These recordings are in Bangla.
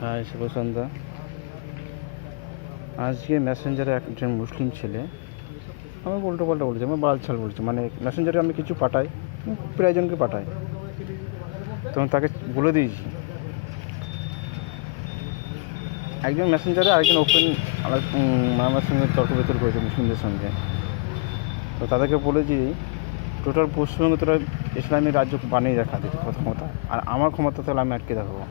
হাই, শুভ সন্ধ্যা। আজকে মেসেঞ্জারে একজন মুসলিম ছেলে আমাকে উল্টো পাল্টা বলেছে, আমার বালছাল বলছে। মানে মেসেঞ্জারে আমি কিছু পাঠাই, প্রায় জনকে পাঠাই, তখন তাকে বলে দিয়েছি। একজন মেসেঞ্জারে আরেকজন ওপেন আমার সঙ্গে তর্ক বিতর্ক করেছে মুসলিমদের সঙ্গে। তো তাদেরকে বলেছি, টোটাল পশ্চিমবঙ্গে তোরা ইসলামিক রাজ্য বানিয়ে দেখা দিচ্ছে প্রথম কথা, আর আমার ক্ষমতা তাহলে আমি আটকে দেখাবো।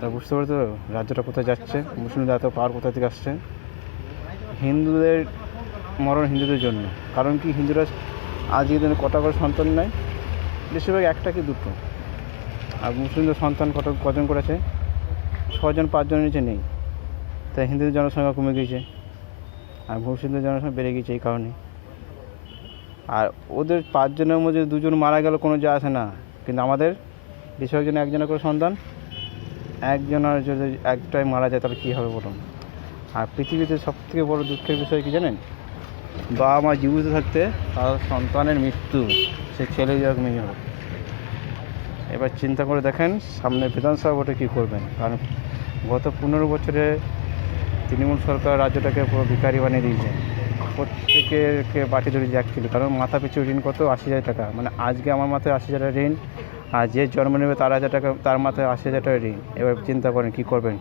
তা বুঝতে পারছো রাজ্যটা কোথায় যাচ্ছে, মুসলিমদের এত পাওয়ার কোথা থেকে আসছে। হিন্দুদের মরণ হিন্দুদের জন্য, কারণ কি হিন্দুরা আজকের দিনে কটা করে সন্তান নেয়, বেশিরভাগ একটা কি দুটো। আর মুসলিমদের সন্তান কজন করেছে, 6জন 5জনের নিচে নেই। তাই হিন্দুদের জনসংখ্যা কমে গিয়েছে আর মুসলিমদের জনসংখ্যা বেড়ে গিয়েছে এই কারণে। আর ওদের 5জনের মধ্যে 2জন মারা গেল কোনো যা আসে না, কিন্তু আমাদের বেশিরভাগ জন একজনের করে সন্তান, একজনের যদি একটাই মারা যায় তাহলে কী হবে বলুন। আর পৃথিবীতে সবথেকে বড় দুঃখের বিষয় কী জানেন, বাবা মা জীবিত থাকতে তার সন্তানের মৃত্যু, সে ছেলে হোক মেয়ে হোক। এবার চিন্তা করে দেখেন সামনে বিধানসভা ভোটে কী করবেন। কারণ গত 15 বছরে তৃণমূল সরকার রাজ্যটাকে পুরো ভিখারি বানিয়ে দিয়েছে। প্রত্যেকেরকে বাটি ধরে যাচ্ছিল, কারণ মাথা পিছু ঋণ কত, 80,000 টাকা। মানে আজকে আমার মাথায় 80,000 টাকা ঋণ, আর যে জন্ম নেবে তার 1,000 টাকা, তার মাথায় 80,000 টাকা ঋণ। এবার চিন্তা করেন কী করবেন।